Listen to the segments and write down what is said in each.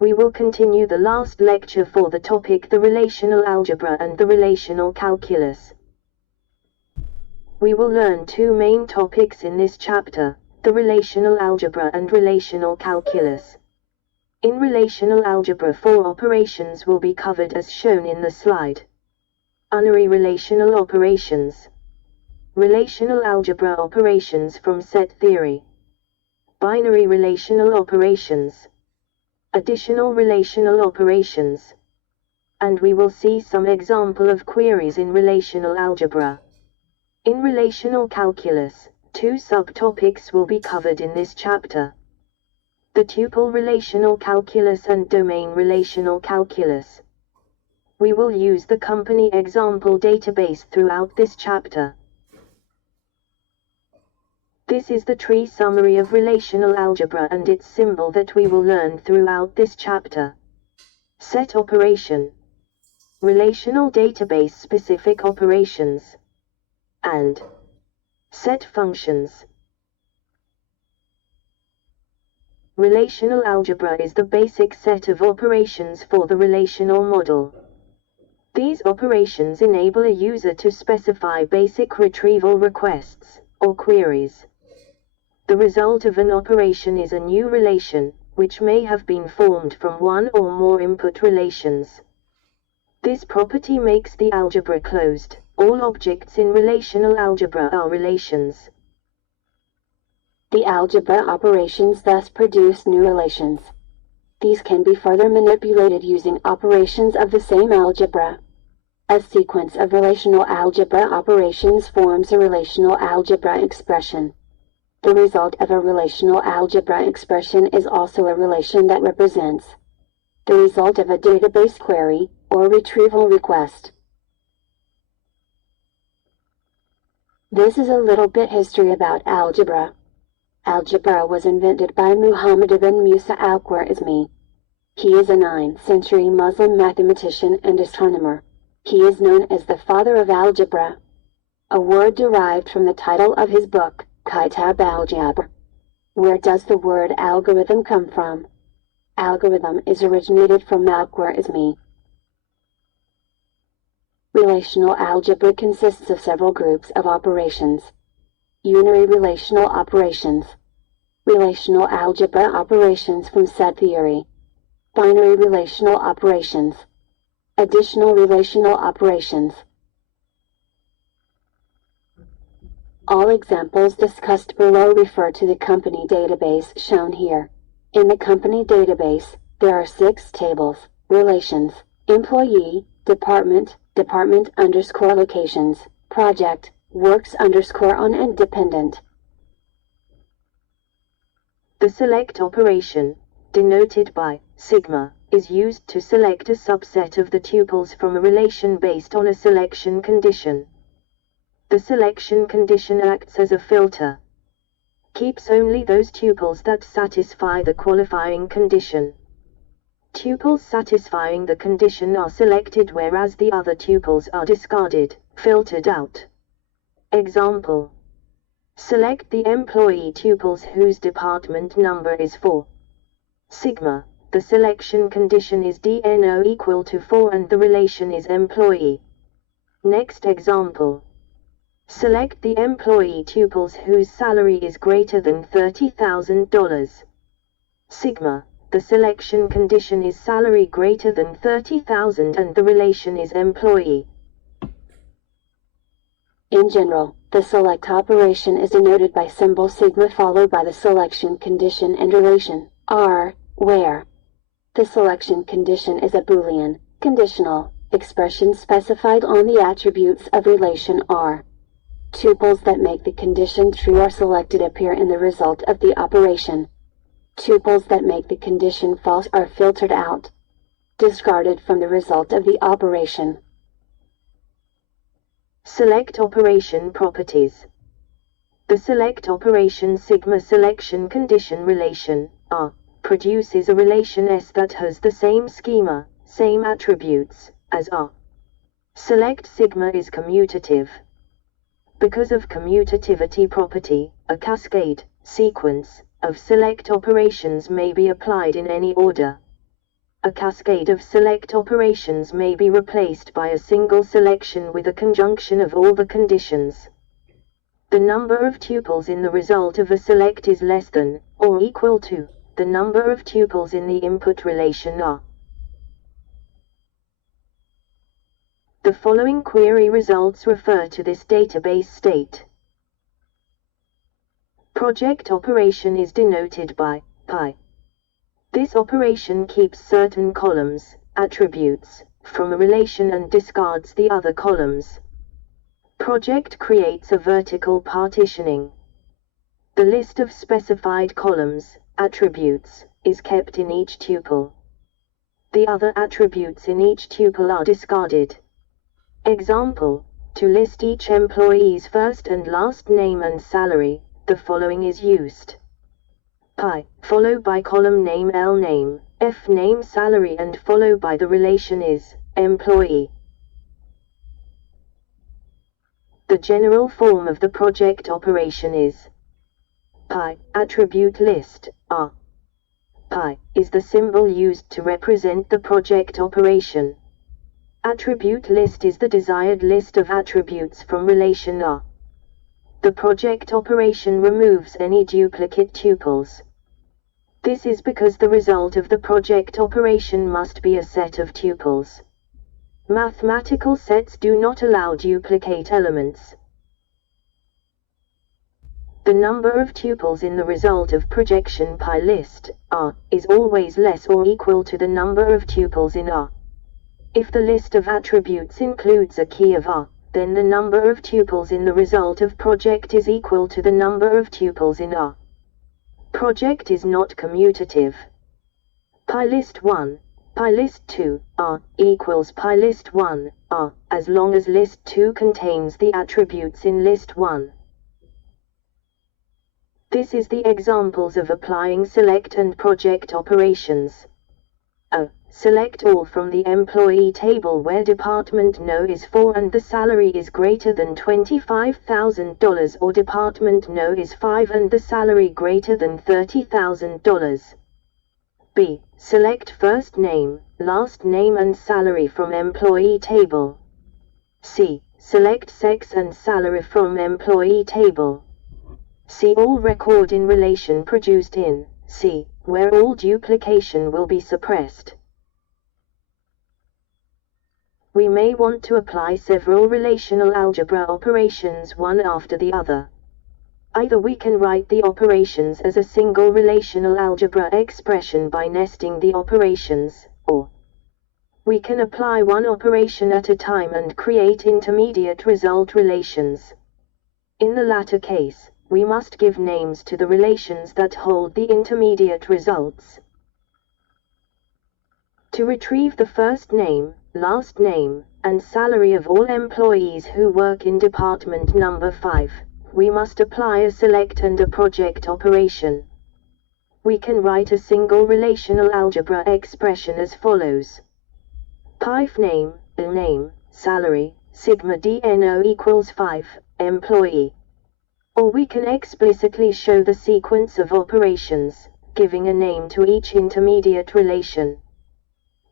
We will continue the last lecture for the topic the relational algebra and the relational calculus. We will learn two main topics in this chapter, the relational algebra and relational calculus. In relational algebra, 4 operations will be covered as shown in the slide. Unary relational operations, relational algebra operations from set theory, binary relational operations, additional relational operations, and we will see some example of queries in relational algebra. In relational calculus, 2 subtopics will be covered in this chapter: the tuple relational calculus and domain relational calculus. We will use the company example database throughout this chapter. This is the tree summary of relational algebra and its symbol that we will learn throughout this chapter. Set operation, relational database specific operations, and set functions. Relational algebra is the basic set of operations for the relational model. These operations enable a user to specify basic retrieval requests, or queries. The result of an operation is a new relation, which may have been formed from one or more input relations. This property makes the algebra closed. All objects in relational algebra are relations. The algebra operations thus produce new relations. These can be further manipulated using operations of the same algebra. A sequence of relational algebra operations forms a relational algebra expression. The result of a relational algebra expression is also a relation that represents the result of a database query, or retrieval request. This is a little bit history about algebra. Algebra was invented by Muhammad ibn Musa al-Khwarizmi. He is a 9th century Muslim mathematician and astronomer. He is known as the father of algebra, a word derived from the title of his book, Kitab al-Jabr. Where does the word algorithm come from? Algorithm is originated from al-Khwarizmi. Relational algebra consists of several groups of operations. Unary relational operations, relational algebra operations from set theory, binary relational operations, additional relational operations. All examples discussed below refer to the company database shown here. In the company database, there are 6 tables: relations, employee, department, department_locations, project, works_on, and dependent. The select operation, denoted by sigma, is used to select a subset of the tuples from a relation based on a selection condition. The selection condition acts as a filter, keeps only those tuples that satisfy the qualifying condition. Tuples satisfying the condition are selected, whereas the other tuples are discarded, filtered out. Example: select the employee tuples whose department number is 4. Sigma, the selection condition is DNO equal to 4 and the relation is employee. Next example: select the employee tuples whose salary is greater than $30,000. Sigma, the selection condition is salary greater than $30,000 and the relation is employee. In general, the select operation is denoted by symbol sigma followed by the selection condition and relation, R, where the selection condition is a Boolean, conditional, expression specified on the attributes of relation R. Tuples that make the condition true are selected appear in the result of the operation. Tuples that make the condition false are filtered out, discarded from the result of the operation. Select operation properties. The select operation sigma selection condition relation, R, produces a relation S that has the same schema, same attributes, as R. Select sigma is commutative. Because of commutativity property, a cascade, sequence, of select operations may be applied in any order. A cascade of select operations may be replaced by a single selection with a conjunction of all the conditions. The number of tuples in the result of a select is less than, or equal to, the number of tuples in the input relation R. The following query results refer to this database state. Project operation is denoted by pi. This operation keeps certain columns, attributes, from a relation and discards the other columns. Project creates a vertical partitioning. The list of specified columns, attributes, is kept in each tuple. The other attributes in each tuple are discarded. Example: to list each employee's first and last name and salary, the following is used. Pi, followed by column name L name, F name salary and followed by the relation is, employee. The general form of the project operation is pi, attribute list, R. Pi is the symbol used to represent the project operation. Attribute list is the desired list of attributes from relation R. The project operation removes any duplicate tuples. This is because the result of the project operation must be a set of tuples. Mathematical sets do not allow duplicate elements. The number of tuples in the result of projection pi list, R, is always less or equal to the number of tuples in R. If the list of attributes includes a key of R, then the number of tuples in the result of project is equal to the number of tuples in R. Project is not commutative. Pi list 1, pi list 2, R, equals pi list 1, R, as long as list 2 contains the attributes in list 1. This is the examples of applying select and project operations. A. Select all from the employee table where department no is 4 and the salary is greater than $25,000 or department no is 5 and the salary greater than $30,000. B. Select first name, last name and salary from employee table. C. Select sex and salary from employee table. See all record in relation produced in C, where all duplication will be suppressed. We may want to apply several relational algebra operations one after the other. Either we can write the operations as a single relational algebra expression by nesting the operations, or we can apply one operation at a time and create intermediate result relations. In the latter case, we must give names to the relations that hold the intermediate results. To retrieve the first name, last name, and salary of all employees who work in department number 5, we must apply a select and a project operation. We can write a single relational algebra expression as follows. Pi name, name, salary, sigma dno equals 5, employee. Or we can explicitly show the sequence of operations, giving a name to each intermediate relation.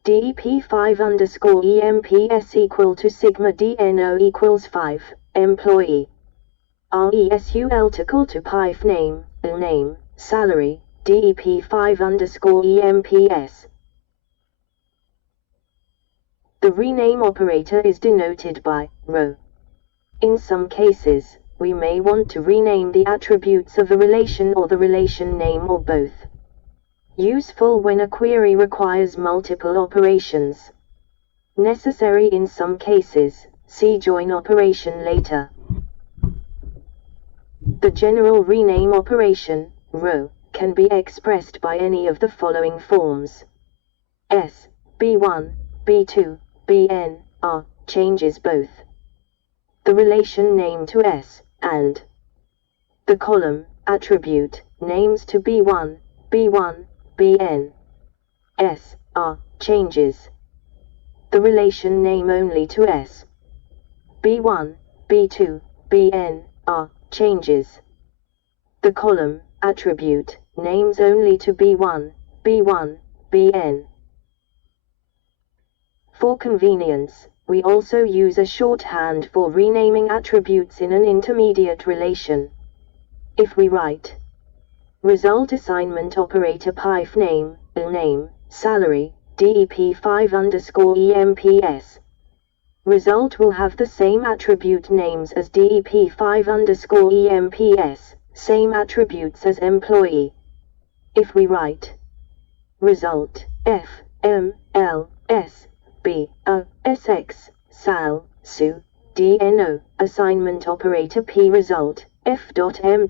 DEP5 underscore EMPS equal to sigma DNO equals 5, employee. RESUL equal to pi name, name, salary, DEP5 underscore EMPS. The rename operator is denoted by rho. In some cases, we may want to rename the attributes of a relation or the relation name or both. Useful when a query requires multiple operations. Necessary in some cases, see join operation later. The general rename operation, rho, can be expressed by any of the following forms. S, B1, B2, Bn, R, changes both the relation name to S, and the column, attribute, names to B1, B1, Bn. S, R, changes the relation name only to S. B1, B2, Bn, R, changes the column, attribute, names only to B1, B1, Bn. For convenience, we also use a shorthand for renaming attributes in an intermediate relation. If we write result assignment operator pif name, name, salary, dep5_emps, result will have the same attribute names as dep5_emps, same attributes as employee. If we write result f, m, l, s, b, a, sx, sal, su, dno, assignment operator p result, f.m.l.s.b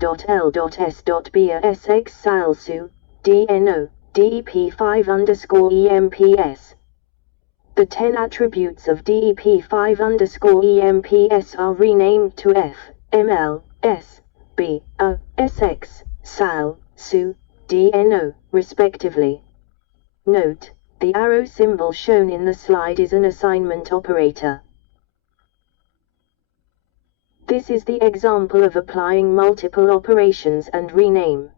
a sx sal su, dno, dep5_emps. The 10 attributes of dep5_emps are renamed to f, ml, s, b, a, sx, sal, su, dno, respectively. Note, the arrow symbol shown in the slide is an assignment operator. This is the example of applying multiple operations and rename.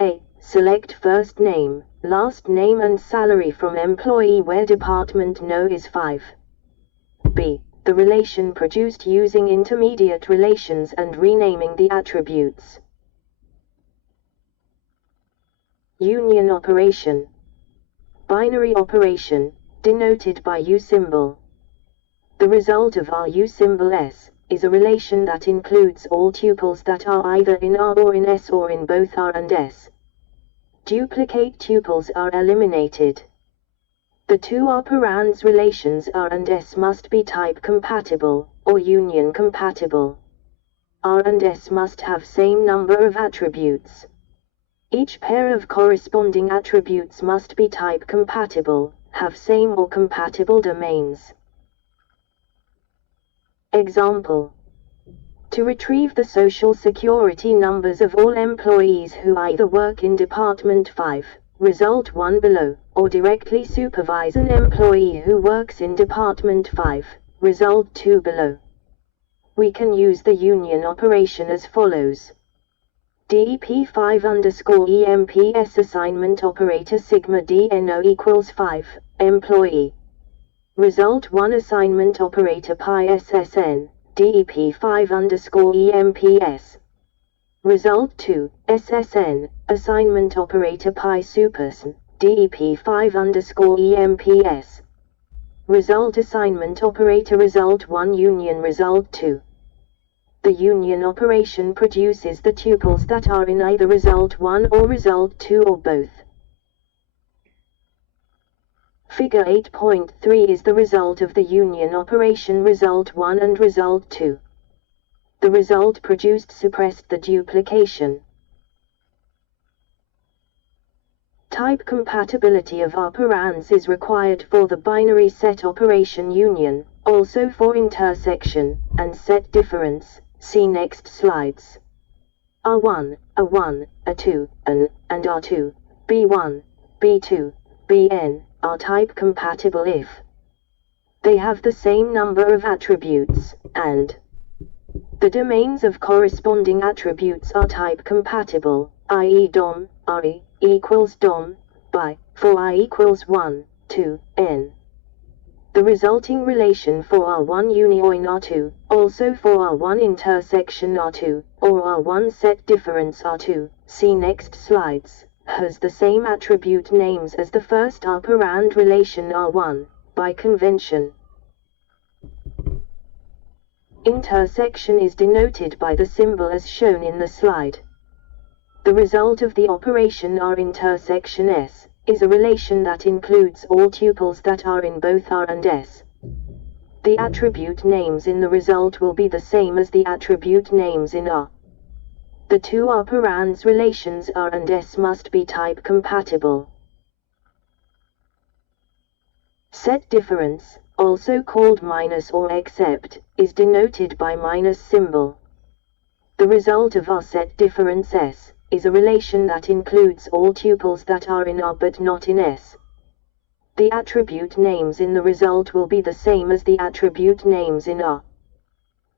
A. Select first name, last name and salary from employee where department no is 5. B. The relation produced using intermediate relations and renaming the attributes. Union operation. Binary operation, denoted by U symbol. The result of our U symbol S is a relation that includes all tuples that are either in R or in S or in both R and S. Duplicate tuples are eliminated. The two operands relations R and S must be type compatible, or union compatible. R and S must have same number of attributes. Each pair of corresponding attributes must be type compatible, have same or compatible domains. Example. To retrieve the Social Security numbers of all employees who either work in Department 5, result 1 below, or directly supervise an employee who works in Department 5, result 2 below. We can use the union operation as follows. dep5_emps assignment operator sigma dno equals 5, employee. Result 1 assignment operator pi ssn, dep5_emps. Result 2, ssn, assignment operator pi superson, dep5_emps. Result assignment operator result 1 union result 2. The union operation produces the tuples that are in either result 1 or result 2 or both. Figure 8.3 is the result of the union operation result 1 and result 2. The result produced suppressed the duplication. Type compatibility of operands is required for the binary set operation union, also for intersection and set difference. See next slides. R1, A1, A2, N, and R2, B1, B2, Bn, are type compatible if they have the same number of attributes, and the domains of corresponding attributes are type compatible, i.e. DOM, RE, equals DOM, by, for I equals 1, 2, N. The resulting relation for R1 union R2, also for R1 intersection R2, or R1 set difference R2, see next slides, has the same attribute names as the first operand relation R1, by convention. Intersection is denoted by the symbol as shown in the slide. The result of the operation R intersection S is a relation that includes all tuples that are in both R and S. The attribute names in the result will be the same as the attribute names in R. The two operands relations R and S must be type compatible. Set difference, also called minus or except, is denoted by minus symbol. The result of our set difference S is a relation that includes all tuples that are in R but not in S. The attribute names in the result will be the same as the attribute names in R.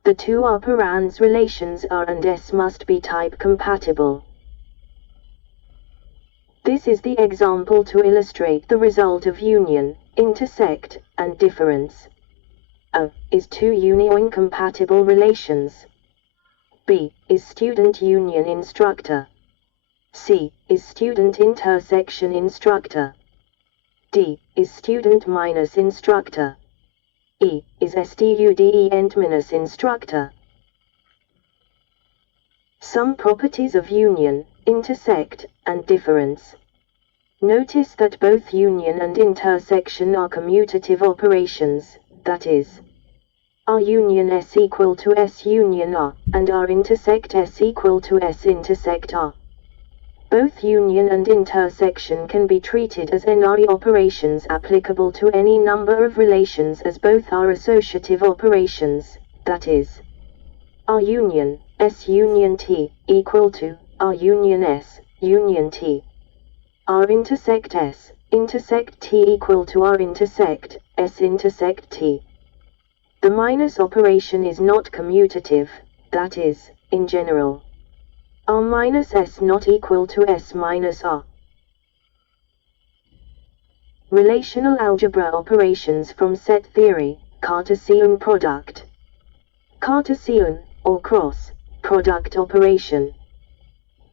The two operands relations R and S must be type compatible. This is the example to illustrate the result of union, intersect, and difference. A is two unary compatible relations. B is student union instructor. C is student intersection instructor. D is student minus instructor. E is student minus instructor. Some properties of union, intersect, and difference. Notice that both union and intersection are commutative operations, that is, R union S equal to S union R, and R intersect S equal to S intersect R. Both union and intersection can be treated as unary operations applicable to any number of relations, as both are associative operations, that is, R union S union T equal to R union S union T. R intersect S intersect T equal to R intersect S intersect T. The minus operation is not commutative, that is, in general, R minus S not equal to S minus R. Relational algebra operations from set theory, Cartesian product. Cartesian, or cross, product operation.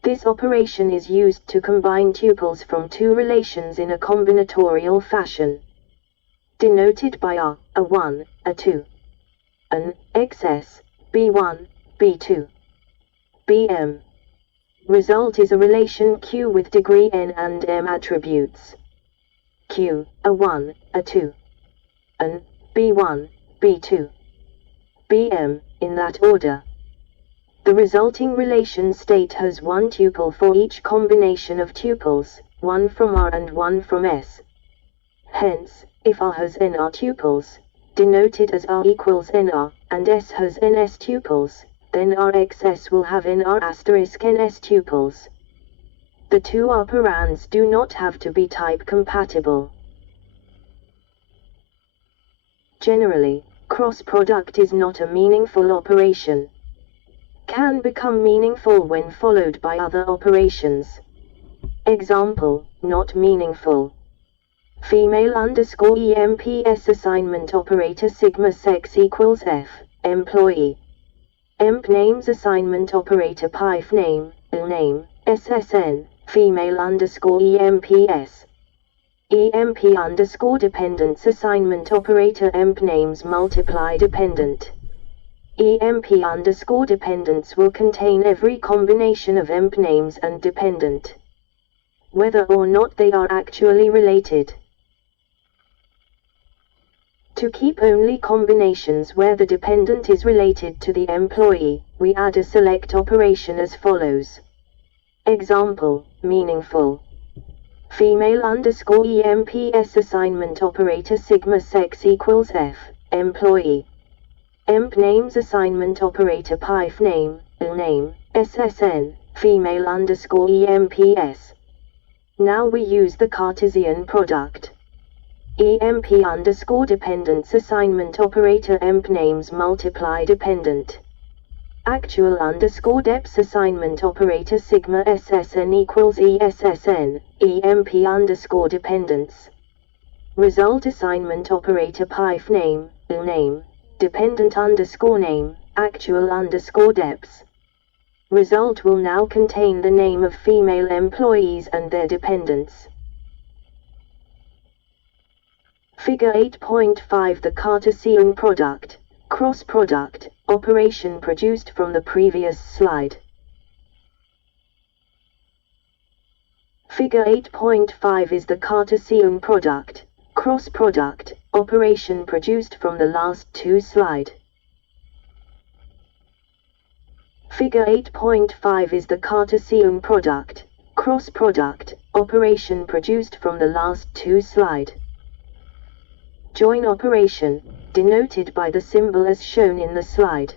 This operation is used to combine tuples from two relations in a combinatorial fashion. Denoted by R, A1, A2. An, XS, B1, B2. Bm. Result is a relation Q with degree n and m attributes. Q, A1, A2. N, B1, B2. Bm, in that order. The resulting relation state has one tuple for each combination of tuples, one from R and one from S. Hence, if R has nr tuples, denoted as R equals nr, and S has ns tuples, then Rxs will have nr asterisk ns tuples. The two operands do not have to be type compatible. Generally, cross product is not a meaningful operation. Can become meaningful when followed by other operations. Example, not meaningful. Female underscore EMPS assignment operator sigma sex equals F, employee. Emp names assignment operator PIF name, IL name, SSN, female underscore EMPS. EMP underscore dependence assignment operator emp names multiply dependent. EMP underscore dependence will contain every combination of emp names and dependent, whether or not they are actually related. To keep only combinations where the dependent is related to the employee, we add a select operation as follows. Example, meaningful. Female underscore EMPS assignment operator sigma sex equals F, employee. Emp names assignment operator PIF name, IL name, SSN, female underscore EMPS. Now we use the Cartesian product. EMP underscore dependence assignment operator emp names multiply dependent. Actual underscore deps assignment operator sigma SSN equals ESSN, EMP underscore dependence. Result assignment operator PIF name, IL name, dependent underscore name, actual underscore deps. Result will now contain the name of female employees and their dependents. Figure 8.5 The Cartesian product, cross product, operation produced from the previous slide. Figure 8.5 is the Cartesian product, cross product, operation produced from the last two slide. Figure 8.5 is the Cartesian product, cross product, operation produced from the last two slide. Join operation, denoted by the symbol as shown in the slide.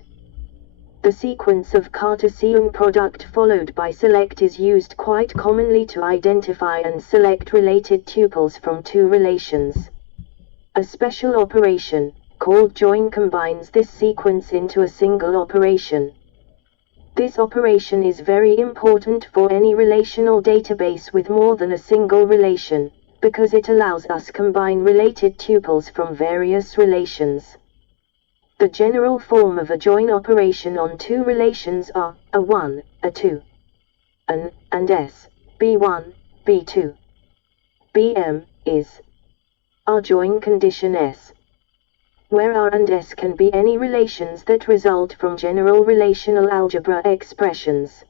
The sequence of Cartesian product followed by select is used quite commonly to identify and select related tuples from two relations. A special operation, called join, combines this sequence into a single operation. This operation is very important for any relational database with more than a single relation, because it allows us to combine related tuples from various relations. The general form of a join operation on two relations are A1, A2, N, and S, B1, B2. Bm is our join condition S, where R and S can be any relations that result from general relational algebra expressions.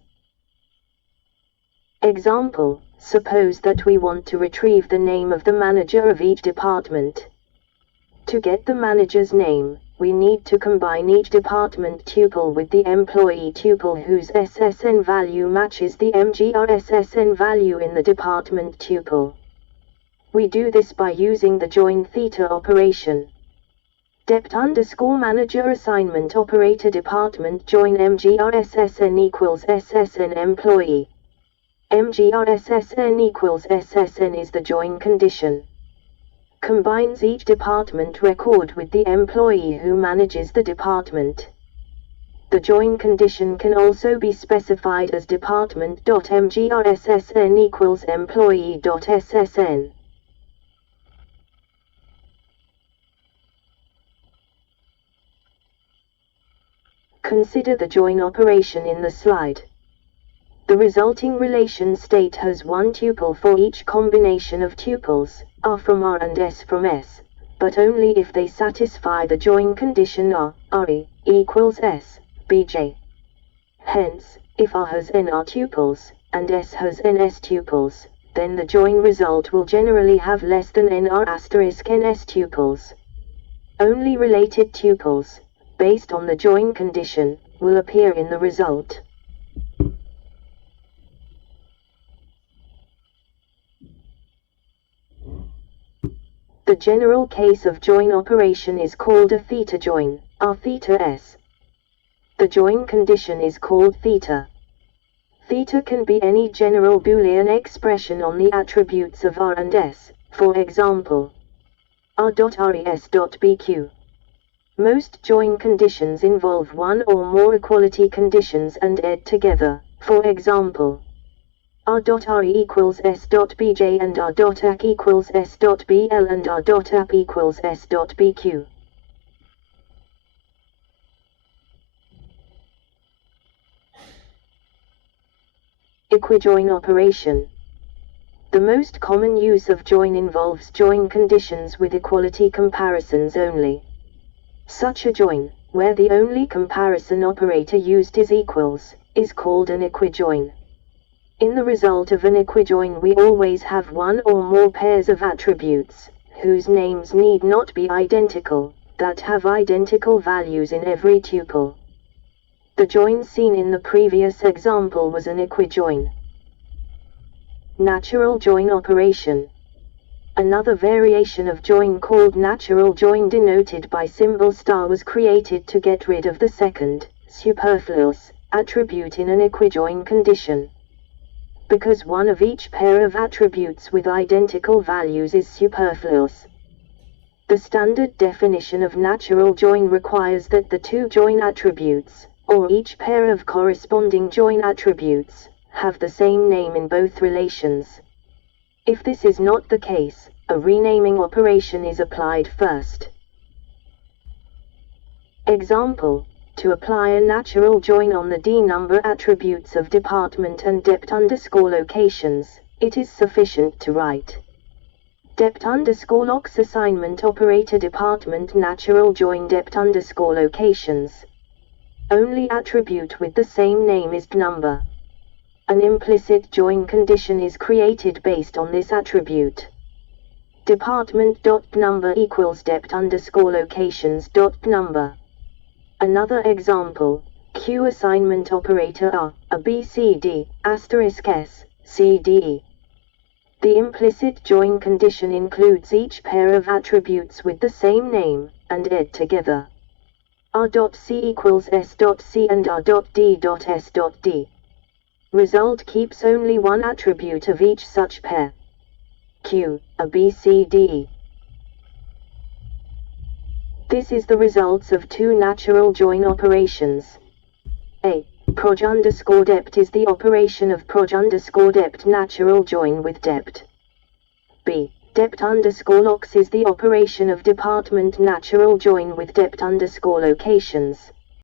Example, suppose that we want to retrieve the name of the manager of each department. To get the manager's name, we need to combine each department tuple with the employee tuple whose SSN value matches the MGR SSN value in the department tuple. We do this by using the join theta operation. Dept_manager assignment operator department join MGR SSN equals SSN employee. MGR SSN equals SSN is the join condition. Combines each department record with the employee who manages the department. The join condition can also be specified as department.mgrssn equals employee.ssn. Consider the join operation in the slide. The resulting relation state has one tuple for each combination of tuples, R from R and S from S, but only if they satisfy the join condition R, RE, equals S, Bj. Hence, if R has nr tuples, and S has ns tuples, then the join result will generally have less than nr asterisk ns tuples. Only related tuples, based on the join condition, will appear in the result. The general case of join operation is called a theta join, R theta S. The join condition is called theta. Theta can be any general Boolean expression on the attributes of R and S, for example, R.res.bq. Most join conditions involve one or more equality conditions and add together, for example, R.re equals S.bj and R.ac equals S.bl and R.ap equals S.bq. Equi-join operation. The most common use of join involves join conditions with equality comparisons only. Such a join, where the only comparison operator used is equals, is called an equi-join. In the result of an equi-join we always have one or more pairs of attributes, whose names need not be identical, that have identical values in every tuple. The join seen in the previous example was an equi-join. Natural join operation. Another variation of join called natural join denoted by symbol star was created to get rid of the second, superfluous, attribute in an equi-join condition. Because one of each pair of attributes with identical values is superfluous. The standard definition of natural join requires that the two join attributes, or each pair of corresponding join attributes, have the same name in both relations. If this is not the case, a renaming operation is applied first. Example, to apply a natural join on the d-number attributes of department and dept_locations, it is sufficient to write dept_locs assignment operator department natural join dept_locations. Only attribute with the same name is d-number. An implicit join condition is created based on this attribute. Department.number equals dept_locations.number. Another example, Q assignment operator R, a B C D, asterisk S, C D E. The implicit join condition includes each pair of attributes with the same name, and add together. R.C equals S.C and R.D.S.D. Result keeps only one attribute of each such pair. Q, a B C D E. This is the results of two natural join operations. A. Proj_dept is the operation of proj_dept natural join with dept. B. Dept_locs is the operation of department natural join with dept_locations.